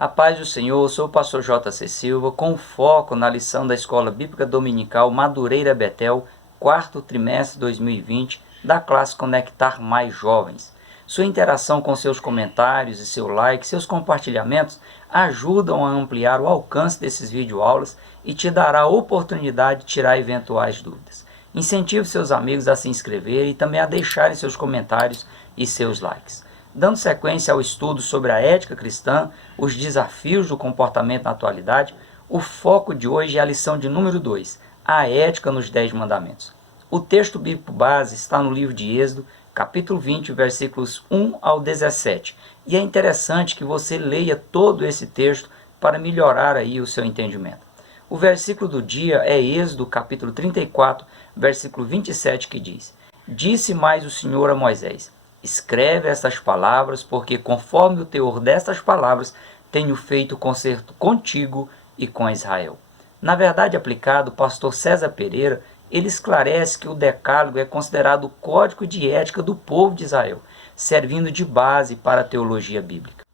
A paz do Senhor, eu sou o pastor J.C. Silva, com foco na lição da Escola Bíblica Dominical Madureira Betel, quarto trimestre 2020, da classe Conectar Mais Jovens. Sua interação com seus comentários e seu like, seus compartilhamentos, ajudam a ampliar o alcance desses videoaulas e te dará a oportunidade de tirar eventuais dúvidas. Incentive seus amigos a se inscreverem e também a deixarem seus comentários e seus likes. Dando sequência ao estudo sobre a ética cristã, os desafios do comportamento na atualidade, o foco de hoje é a lição de número 2, a ética nos 10 mandamentos. O texto bíblico base está no livro de Êxodo, capítulo 20, versículos 1 ao 17. E é interessante que você leia todo esse texto para melhorar aí o seu entendimento. O versículo do dia é Êxodo, capítulo 34, versículo 27, que diz: Disse mais o Senhor a Moisés: Escreve estas palavras, porque conforme o teor destas palavras, tenho feito concerto contigo e com Israel. Na verdade aplicado, o pastor César Pereira, ele esclarece que o decálogo é considerado o código de ética do povo de Israel, servindo de base para a teologia bíblica.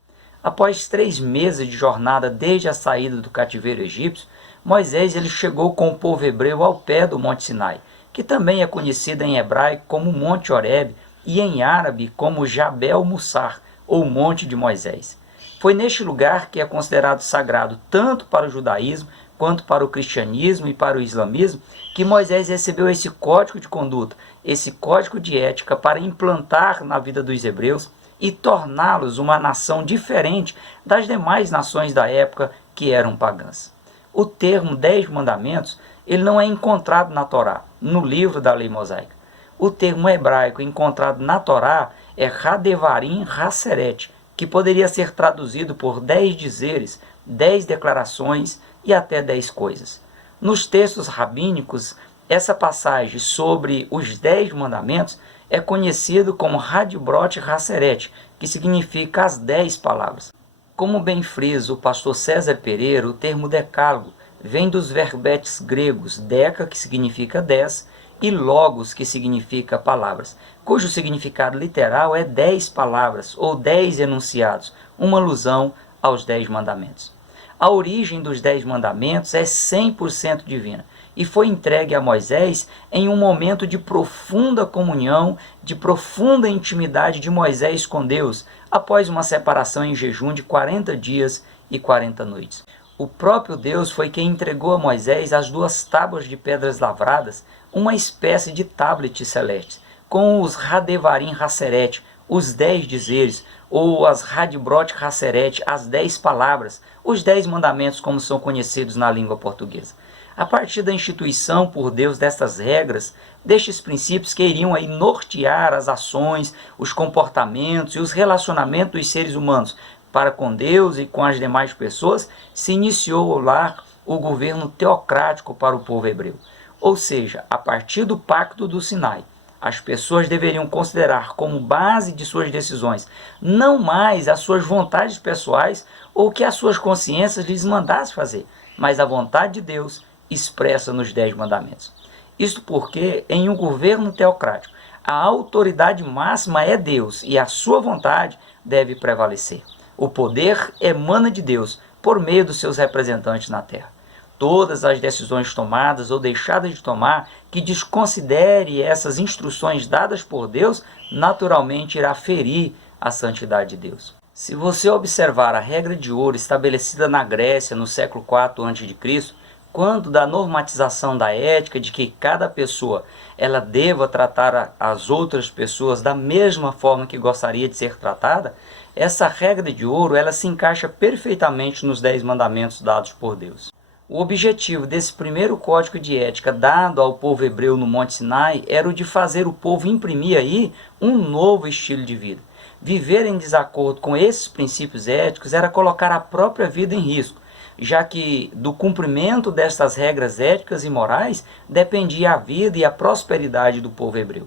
Após 3 meses de jornada desde a saída do cativeiro egípcio, Moisés ele chegou com o povo hebreu ao pé do Monte Sinai, que também é conhecido em hebraico como Monte Horebe, e em árabe como Jabel Mussar, ou Monte de Moisés. Foi neste lugar que é considerado sagrado tanto para o judaísmo, quanto para o cristianismo e para o islamismo, que Moisés recebeu esse código de conduta, esse código de ética para implantar na vida dos hebreus e torná-los uma nação diferente das demais nações da época que eram pagãs. O termo 10 mandamentos ele não é encontrado na Torá, no livro da lei mosaica. O termo hebraico encontrado na Torá é Hadevarim Haseret, que poderia ser traduzido por 10 dizeres, 10 declarações e até 10 coisas. Nos textos rabínicos, essa passagem sobre os 10 mandamentos é conhecido como Hadbrot Haseret, que significa as 10 palavras. Como bem frisa o pastor César Pereira, o termo decálogo vem dos verbetes gregos deca, que significa 10, e logos, que significa palavras, cujo significado literal é 10 palavras ou 10 enunciados, uma alusão aos 10 mandamentos. A origem dos 10 mandamentos é 100% divina e foi entregue a Moisés em um momento de profunda comunhão, de profunda intimidade de Moisés com Deus, após uma separação em jejum de 40 dias e 40 noites. O próprio Deus foi quem entregou a Moisés as 2 tábuas de pedras lavradas, uma espécie de tablet celeste, com os Hadevarim Haseret, os 10 dizeres, ou as Hadbrot Haseret, as 10 palavras, os 10 mandamentos como são conhecidos na língua portuguesa. A partir da instituição por Deus destas regras, destes princípios que iriam aí nortear as ações, os comportamentos e os relacionamentos dos seres humanos para com Deus e com as demais pessoas, se iniciou lá o governo teocrático para o povo hebreu. Ou seja, a partir do Pacto do Sinai, as pessoas deveriam considerar como base de suas decisões não mais as suas vontades pessoais ou que as suas consciências lhes mandassem fazer, mas a vontade de Deus expressa nos 10 mandamentos. Isto porque, em um governo teocrático, a autoridade máxima é Deus e a sua vontade deve prevalecer. O poder emana de Deus por meio dos seus representantes na terra. Todas as decisões tomadas ou deixadas de tomar que desconsidere essas instruções dadas por Deus, naturalmente irá ferir a santidade de Deus. Se você observar a regra de ouro estabelecida na Grécia no século IV a.C., quando da normatização da ética de que cada pessoa ela deva tratar as outras pessoas da mesma forma que gostaria de ser tratada, essa regra de ouro ela se encaixa perfeitamente nos 10 mandamentos dados por Deus. O objetivo desse primeiro código de ética dado ao povo hebreu no Monte Sinai era o de fazer o povo imprimir aí um novo estilo de vida. Viver em desacordo com esses princípios éticos era colocar a própria vida em risco, já que do cumprimento destas regras éticas e morais dependia a vida e a prosperidade do povo hebreu.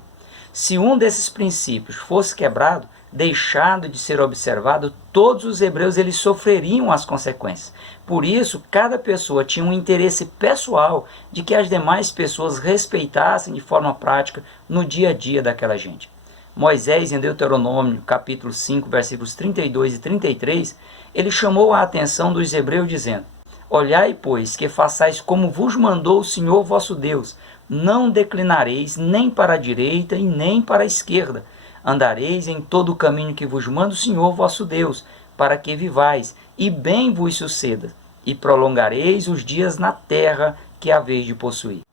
Se um desses princípios fosse quebrado, deixado de ser observado, todos os hebreus eles sofreriam as consequências. Por isso, cada pessoa tinha um interesse pessoal de que as demais pessoas respeitassem de forma prática no dia a dia daquela gente. Moisés, em Deuteronômio, capítulo 5, versículos 32 e 33, ele chamou a atenção dos hebreus dizendo: olhai, pois, que façais como vos mandou o Senhor vosso Deus, não declinareis nem para a direita e nem para a esquerda, andareis em todo o caminho que vos manda o Senhor vosso Deus, para que vivais, e bem vos suceda, e prolongareis os dias na terra que haveis de possuir.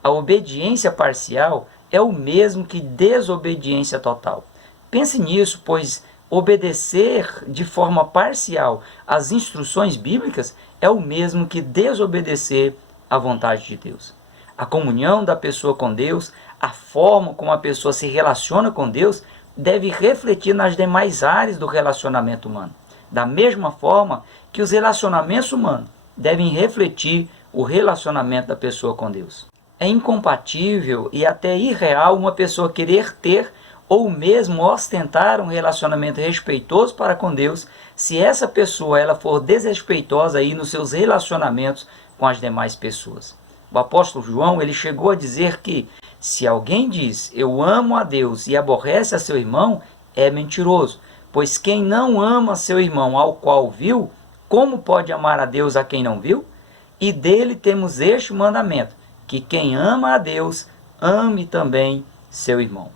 A obediência parcial é o mesmo que desobediência total. Pense nisso, pois obedecer de forma parcial às instruções bíblicas é o mesmo que desobedecer à vontade de Deus. A comunhão da pessoa com Deus, a forma como a pessoa se relaciona com Deus, deve refletir nas demais áreas do relacionamento humano. Da mesma forma que os relacionamentos humanos devem refletir o relacionamento da pessoa com Deus. É incompatível e até irreal uma pessoa querer ter ou mesmo ostentar um relacionamento respeitoso para com Deus, se essa pessoa ela for desrespeitosa aí nos seus relacionamentos com as demais pessoas. O apóstolo João ele chegou a dizer que se alguém diz eu amo a Deus e aborrece a seu irmão, é mentiroso, pois quem não ama seu irmão ao qual viu, como pode amar a Deus a quem não viu? E dele temos este mandamento, que quem ama a Deus, ame também seu irmão.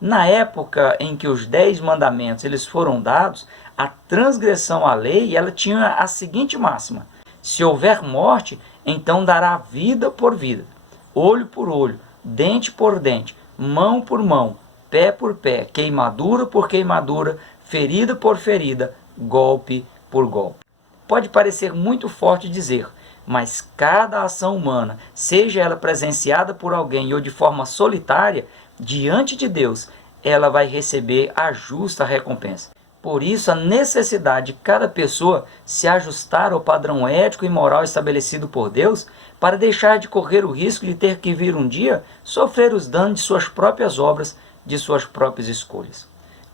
Na época em que os 10 mandamentos eles foram dados, a transgressão à lei ela tinha a seguinte máxima: se houver morte, então dará vida por vida, olho por olho, dente por dente, mão por mão, pé por pé, queimadura por queimadura, ferida por ferida, golpe por golpe. Pode parecer muito forte dizer, mas cada ação humana, seja ela presenciada por alguém ou de forma solitária, diante de Deus, ela vai receber a justa recompensa. Por isso, a necessidade de cada pessoa se ajustar ao padrão ético e moral estabelecido por Deus, para deixar de correr o risco de ter que vir um dia sofrer os danos de suas próprias obras, de suas próprias escolhas.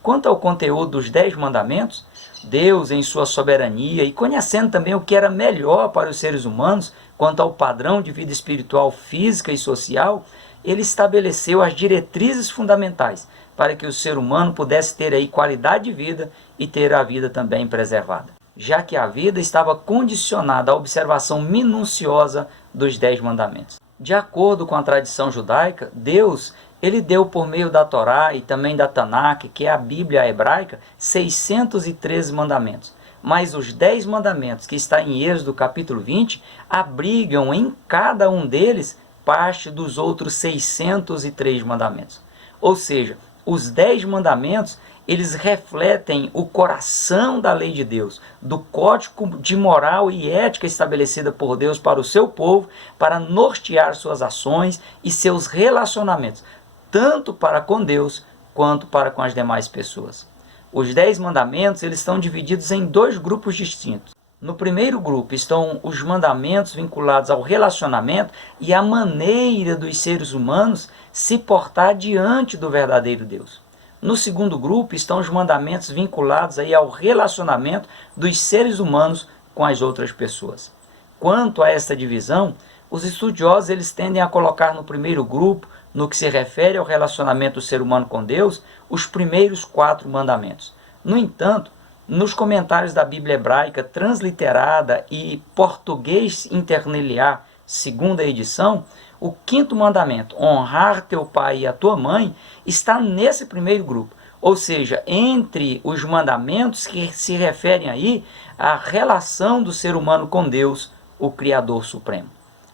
Quanto ao conteúdo dos 10 mandamentos, Deus, em sua soberania e conhecendo também o que era melhor para os seres humanos, quanto ao padrão de vida espiritual, física e social, ele estabeleceu as diretrizes fundamentais para que o ser humano pudesse ter aí qualidade de vida e ter a vida também preservada, já que a vida estava condicionada à observação minuciosa dos 10 mandamentos. De acordo com a tradição judaica, Deus ele deu por meio da Torá e também da Tanakh, que é a Bíblia hebraica, 613 mandamentos. Mas os 10 mandamentos que está em Êxodo capítulo 20 abrigam em cada um deles parte dos outros 603 mandamentos. Ou seja, os 10 mandamentos, eles refletem o coração da lei de Deus, do código de moral e ética estabelecida por Deus para o seu povo, para nortear suas ações e seus relacionamentos, tanto para com Deus quanto para com as demais pessoas. Os 10 mandamentos eles estão divididos em 2 grupos distintos. No primeiro grupo estão os mandamentos vinculados ao relacionamento e à maneira dos seres humanos se portar diante do verdadeiro Deus. No segundo grupo estão os mandamentos vinculados aí ao relacionamento dos seres humanos com as outras pessoas. Quanto a esta divisão, os estudiosos eles tendem a colocar no primeiro grupo, no que se refere ao relacionamento do ser humano com Deus, os primeiros 4 mandamentos. No entanto, nos comentários da Bíblia hebraica transliterada e português interlinear, segunda edição, o 5º mandamento, honrar teu pai e a tua mãe, está nesse primeiro grupo. Ou seja, entre os mandamentos que se referem aí à relação do ser humano com Deus, o Criador Supremo.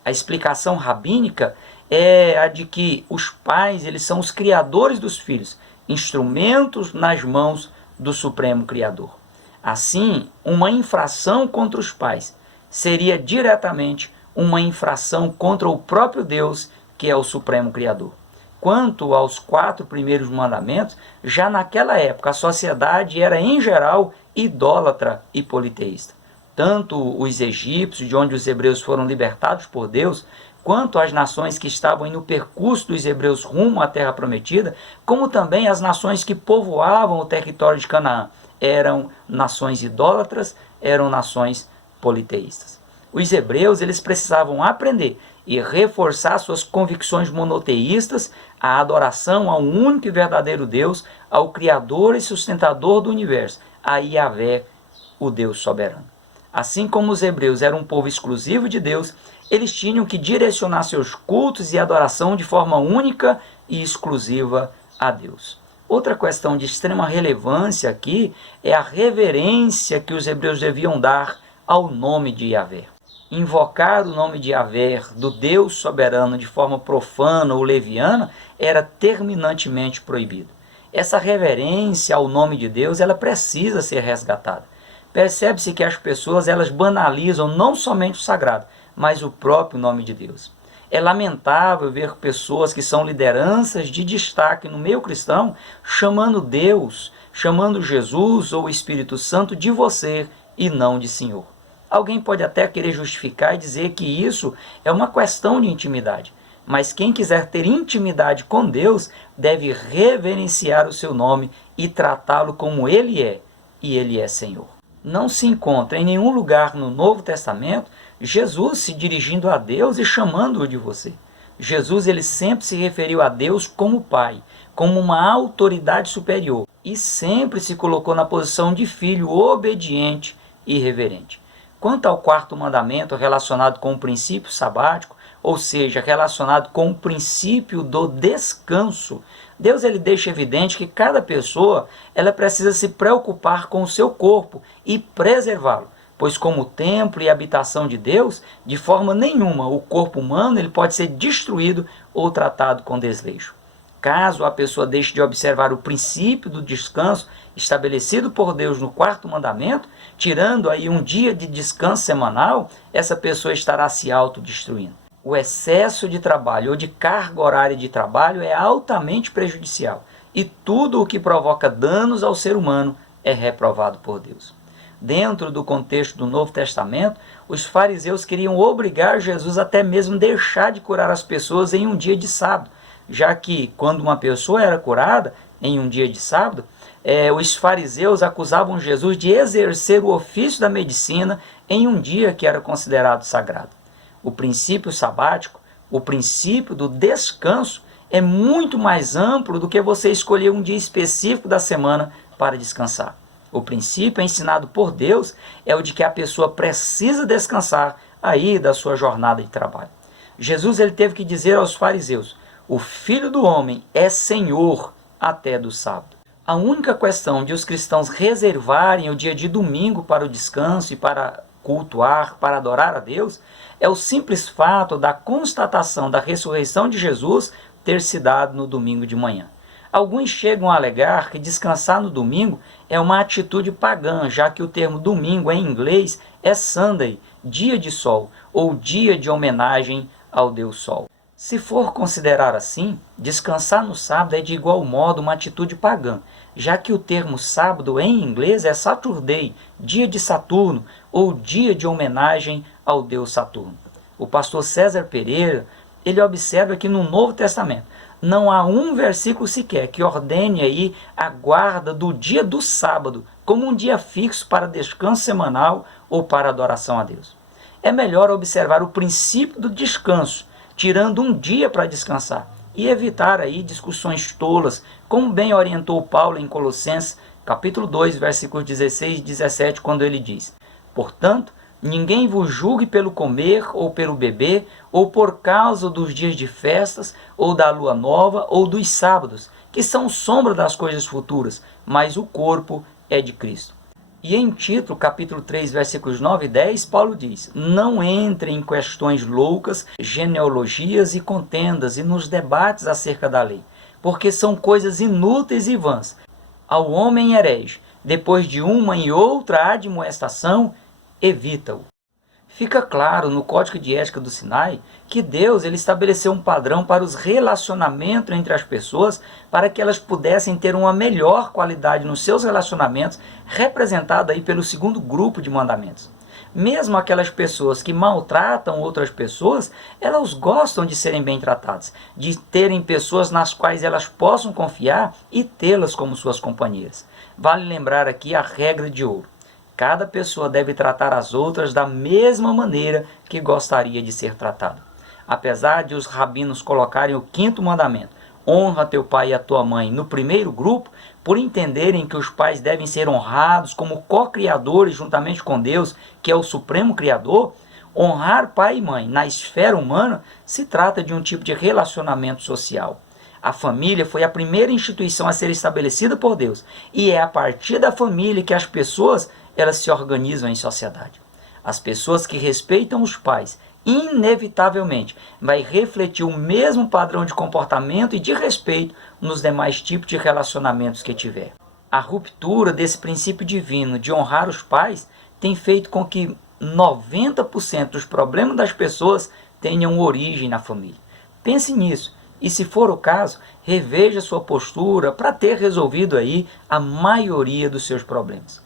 A explicação rabínica é a de que os pais eles são os criadores dos filhos, instrumentos nas mãos do Supremo Criador. Assim, uma infração contra os pais seria diretamente uma infração contra o próprio Deus, que é o Supremo Criador. Quanto aos 4 primeiros mandamentos, já naquela época a sociedade era em geral idólatra e politeísta. Tanto os egípcios, de onde os hebreus foram libertados por Deus, quanto as nações que estavam no percurso dos hebreus rumo à Terra Prometida, como também as nações que povoavam o território de Canaã, eram nações idólatras, eram nações politeístas. Os hebreus eles precisavam aprender e reforçar suas convicções monoteístas, a adoração ao único e verdadeiro Deus, ao Criador e sustentador do universo, a Yahvé, o Deus soberano. Assim como os hebreus eram um povo exclusivo de Deus, eles tinham que direcionar seus cultos e adoração de forma única e exclusiva a Deus. Outra questão de extrema relevância aqui é a reverência que os hebreus deviam dar ao nome de Yahvé. Invocar o nome de Yahvé, do Deus soberano, de forma profana ou leviana, era terminantemente proibido. Essa reverência ao nome de Deus, ela precisa ser resgatada. Percebe-se que as pessoas elas banalizam não somente o sagrado, mas o próprio nome de Deus. É lamentável ver pessoas que são lideranças de destaque no meio cristão chamando Deus, chamando Jesus ou o Espírito Santo de você e não de Senhor. Alguém pode até querer justificar e dizer que isso é uma questão de intimidade, mas quem quiser ter intimidade com Deus deve reverenciar o seu nome e tratá-lo como Ele é, e Ele é Senhor. Não se encontra em nenhum lugar no Novo Testamento Jesus se dirigindo a Deus e chamando-o de você. Jesus ele sempre se referiu a Deus como Pai, como uma autoridade superior, e sempre se colocou na posição de filho obediente e reverente. Quanto ao quarto mandamento relacionado com o princípio sabático, ou seja, relacionado com o princípio do descanso, Deus ele deixa evidente que cada pessoa ela precisa se preocupar com o seu corpo e preservá-lo, pois como templo e habitação de Deus, de forma nenhuma o corpo humano ele pode ser destruído ou tratado com desleixo. Caso a pessoa deixe de observar o princípio do descanso estabelecido por Deus no quarto mandamento, tirando aí um dia de descanso semanal, essa pessoa estará se autodestruindo. O excesso de trabalho ou de carga horária de trabalho é altamente prejudicial e tudo o que provoca danos ao ser humano é reprovado por Deus. Dentro do contexto do Novo Testamento, os fariseus queriam obrigar Jesus até mesmo deixar de curar as pessoas em um dia de sábado, já que quando uma pessoa era curada em um dia de sábado, os fariseus acusavam Jesus de exercer o ofício da medicina em um dia que era considerado sagrado. O princípio sabático, o princípio do descanso, é muito mais amplo do que você escolher um dia específico da semana para descansar. O princípio ensinado por Deus é o de que a pessoa precisa descansar aí da sua jornada de trabalho. Jesus ele teve que dizer aos fariseus: o Filho do Homem é Senhor até do sábado. A única questão de os cristãos reservarem o dia de domingo para o descanso e para cultuar, para adorar a Deus, é o simples fato da constatação da ressurreição de Jesus ter se dado no domingo de manhã. Alguns chegam a alegar que descansar no domingo é uma atitude pagã, já que o termo domingo em inglês é Sunday, dia de sol, ou dia de homenagem ao Deus Sol. Se for considerar assim, descansar no sábado é de igual modo uma atitude pagã, já que o termo sábado em inglês é Saturday, dia de Saturno, ou dia de homenagem ao Deus Saturno. O pastor César Pereira, ele observa que no Novo Testamento não há um versículo sequer que ordene aí a guarda do dia do sábado como um dia fixo para descanso semanal ou para adoração a Deus. É melhor observar o princípio do descanso, tirando um dia para descansar e evitar aí discussões tolas, como bem orientou Paulo em Colossenses, capítulo 2, versículos 16 e 17, quando ele diz: portanto, ninguém vos julgue pelo comer ou pelo beber, ou por causa dos dias de festas, ou da lua nova, ou dos sábados, que são sombra das coisas futuras, mas o corpo é de Cristo. E em Tito, capítulo 3, versículos 9 e 10, Paulo diz: não entre em questões loucas, genealogias e contendas, e nos debates acerca da lei, porque são coisas inúteis e vãs. Ao homem herege, depois de uma e outra admoestação, evita-o. Fica claro no Código de Ética do Sinai que Deus ele estabeleceu um padrão para os relacionamentos entre as pessoas, para que elas pudessem ter uma melhor qualidade nos seus relacionamentos, representada aí pelo segundo grupo de mandamentos. Mesmo aquelas pessoas que maltratam outras pessoas, elas gostam de serem bem tratadas, de terem pessoas nas quais elas possam confiar e tê-las como suas companheiras. Vale lembrar aqui a regra de ouro: cada pessoa deve tratar as outras da mesma maneira que gostaria de ser tratada. Apesar de os rabinos colocarem o quinto mandamento, honra teu pai e a tua mãe, no primeiro grupo, por entenderem que os pais devem ser honrados como co-criadores juntamente com Deus, que é o supremo criador, honrar pai e mãe na esfera humana se trata de um tipo de relacionamento social. A família foi a primeira instituição a ser estabelecida por Deus, e é a partir da família que as pessoas elas se organizam em sociedade. As pessoas que respeitam os pais, inevitavelmente, vai refletir o mesmo padrão de comportamento e de respeito nos demais tipos de relacionamentos que tiver. A ruptura desse princípio divino de honrar os pais tem feito com que 90% dos problemas das pessoas tenham origem na família. Pense nisso e, se for o caso, reveja sua postura para ter resolvido aí a maioria dos seus problemas.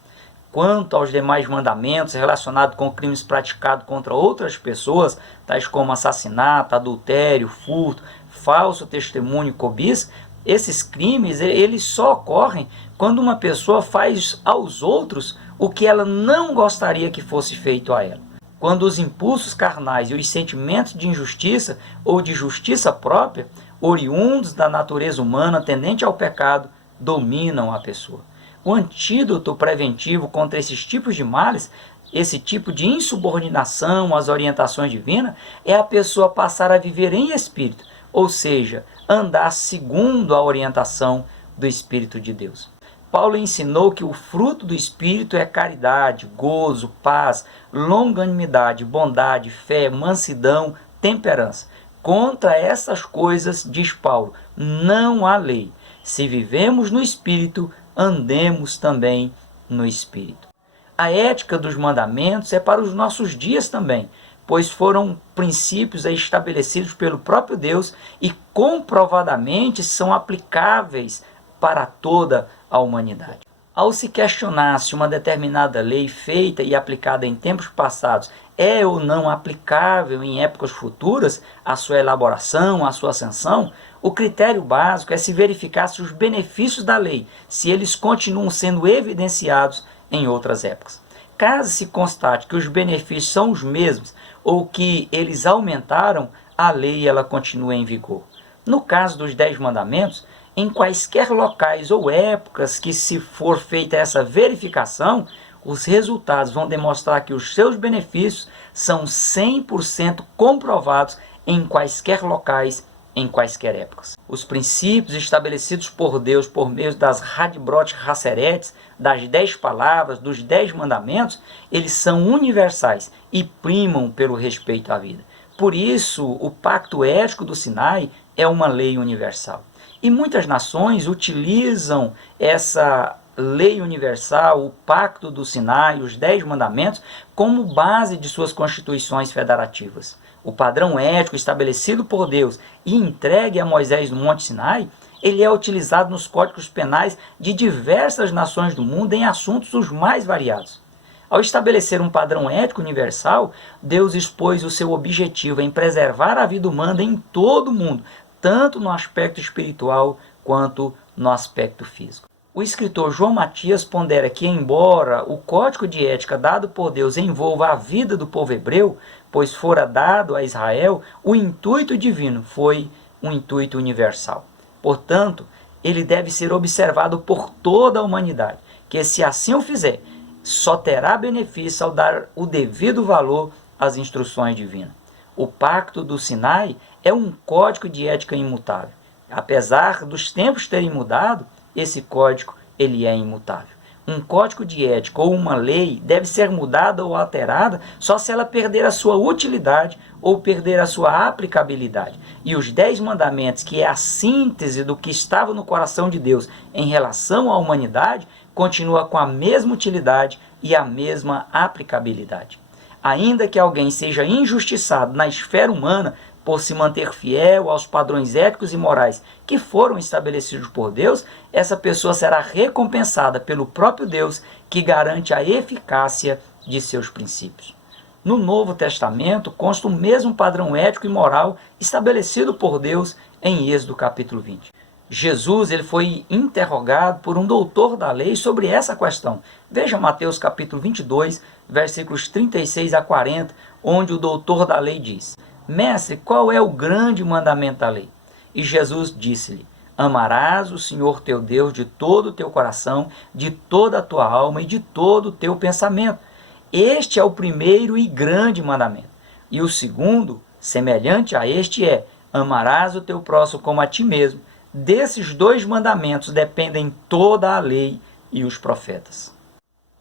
Quanto aos demais mandamentos relacionados com crimes praticados contra outras pessoas, tais como assassinato, adultério, furto, falso testemunho e cobiça, esses crimes eles só ocorrem quando uma pessoa faz aos outros o que ela não gostaria que fosse feito a ela. Quando os impulsos carnais e os sentimentos de injustiça ou de justiça própria, oriundos da natureza humana tendente ao pecado, dominam a pessoa. O antídoto preventivo contra esses tipos de males, esse tipo de insubordinação às orientações divinas, é a pessoa passar a viver em espírito, ou seja, andar segundo a orientação do Espírito de Deus. Paulo ensinou que o fruto do Espírito é caridade, gozo, paz, longanimidade, bondade, fé, mansidão, temperança. Contra essas coisas, diz Paulo, não há lei. Se vivemos no Espírito, andemos também no Espírito. A ética dos mandamentos é para os nossos dias também, pois foram princípios estabelecidos pelo próprio Deus e comprovadamente são aplicáveis para toda a humanidade. Ao se questionar se uma determinada lei feita e aplicada em tempos passados é ou não aplicável em épocas futuras, a sua elaboração, a sua ascensão, o critério básico é se verificar se os benefícios da lei, se eles continuam sendo evidenciados em outras épocas. Caso se constate que os benefícios são os mesmos ou que eles aumentaram, a lei ela continua em vigor. No caso dos 10 mandamentos, em quaisquer locais ou épocas que se for feita essa verificação, os resultados vão demonstrar que os seus benefícios são 100% comprovados em quaisquer locais, em quaisquer épocas. Os princípios estabelecidos por Deus por meio das Hadbrot Haseretes, das 10 palavras, dos 10 mandamentos, eles são universais e primam pelo respeito à vida. Por isso, o Pacto Ético do Sinai é uma lei universal. E muitas nações utilizam essa lei universal, o Pacto do Sinai, os 10 mandamentos, como base de suas constituições federativas. O padrão ético estabelecido por Deus e entregue a Moisés no Monte Sinai, ele é utilizado nos códigos penais de diversas nações do mundo em assuntos os mais variados. Ao estabelecer um padrão ético universal, Deus expôs o seu objetivo em preservar a vida humana em todo o mundo, tanto no aspecto espiritual quanto no aspecto físico. O escritor João Matias pondera que, embora o código de ética dado por Deus envolva a vida do povo hebreu, pois fora dado a Israel, o intuito divino foi um intuito universal. Portanto, ele deve ser observado por toda a humanidade, que, se assim o fizer, só terá benefício ao dar o devido valor às instruções divinas. O Pacto do Sinai é um código de ética imutável. Apesar dos tempos terem mudado, esse código ele é imutável. Um código de ética ou uma lei deve ser mudada ou alterada só se ela perder a sua utilidade ou perder a sua aplicabilidade. E os 10 mandamentos, que é a síntese do que estava no coração de Deus em relação à humanidade, continua com a mesma utilidade e a mesma aplicabilidade. Ainda que alguém seja injustiçado na esfera humana por se manter fiel aos padrões éticos e morais que foram estabelecidos por Deus, essa pessoa será recompensada pelo próprio Deus, que garante a eficácia de seus princípios. No Novo Testamento consta o mesmo padrão ético e moral estabelecido por Deus em Êxodo capítulo 20. Jesus ele foi interrogado por um doutor da lei sobre essa questão. Veja Mateus capítulo 22, versículos 36 a 40, onde o doutor da lei diz: Mestre, qual é o grande mandamento da lei? E Jesus disse-lhe: amarás o Senhor teu Deus de todo o teu coração, de toda a tua alma e de todo o teu pensamento. Este é o primeiro e grande mandamento. E o segundo, semelhante a este, é: amarás o teu próximo como a ti mesmo. Desses dois mandamentos dependem toda a lei e os profetas.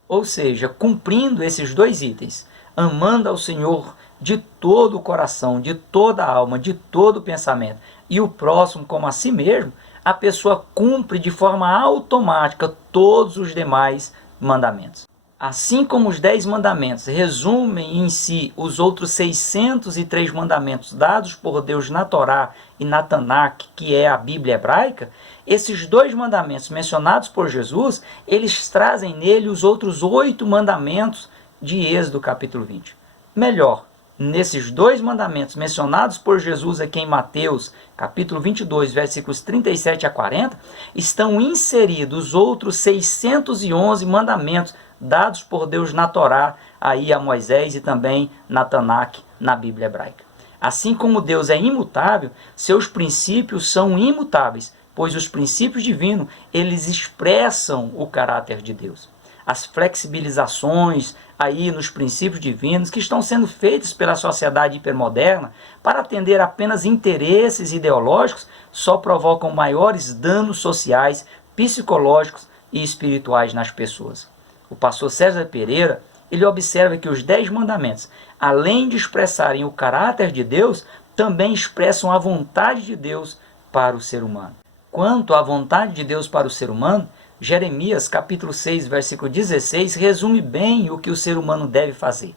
Ou seja, cumprindo esses dois itens, amando ao Senhor de todo o coração, de toda a alma, de todo o pensamento, e o próximo como a si mesmo, a pessoa cumpre de forma automática todos os demais mandamentos. Assim como os 10 mandamentos resumem em si os outros 603 mandamentos dados por Deus na Torá e na Tanakh, que é a Bíblia hebraica, esses 2 mandamentos mencionados por Jesus, eles trazem nele os outros 8 mandamentos de Êxodo capítulo 20. Melhor, nesses 2 mandamentos mencionados por Jesus aqui em Mateus, capítulo 22, versículos 37 a 40, estão inseridos os outros 611 mandamentos dados por Deus na Torá, aí a Moisés e também na Tanakh, na Bíblia hebraica. Assim como Deus é imutável, seus princípios são imutáveis, pois os princípios divinos, eles expressam o caráter de Deus. As flexibilizações aí nos princípios divinos que estão sendo feitas pela sociedade hipermoderna para atender apenas interesses ideológicos só provocam maiores danos sociais, psicológicos e espirituais nas pessoas. O pastor César Pereira, ele observa que os 10 mandamentos, além de expressarem o caráter de Deus, também expressam a vontade de Deus para o ser humano. Quanto à vontade de Deus para o ser humano, Jeremias capítulo 6, versículo 16, resume bem o que o ser humano deve fazer.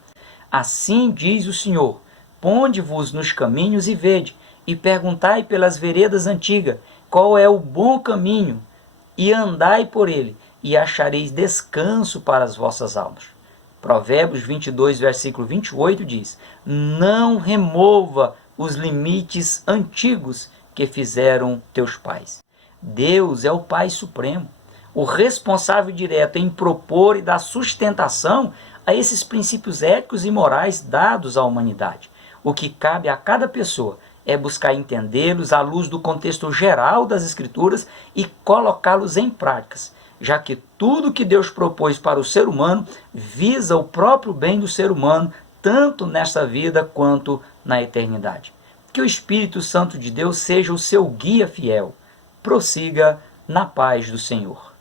Assim diz o Senhor: ponde-vos nos caminhos e vede, e perguntai pelas veredas antigas, qual é o bom caminho, e andai por ele, e achareis descanso para as vossas almas. Provérbios 22, versículo 28 diz: não remova os limites antigos que fizeram teus pais. Deus é o Pai Supremo, o responsável direto em propor e dar sustentação a esses princípios éticos e morais dados à humanidade. O que cabe a cada pessoa é buscar entendê-los à luz do contexto geral das Escrituras e colocá-los em práticas, já que tudo que Deus propôs para o ser humano visa o próprio bem do ser humano, tanto nesta vida quanto na eternidade. Que o Espírito Santo de Deus seja o seu guia fiel. Prossiga na paz do Senhor.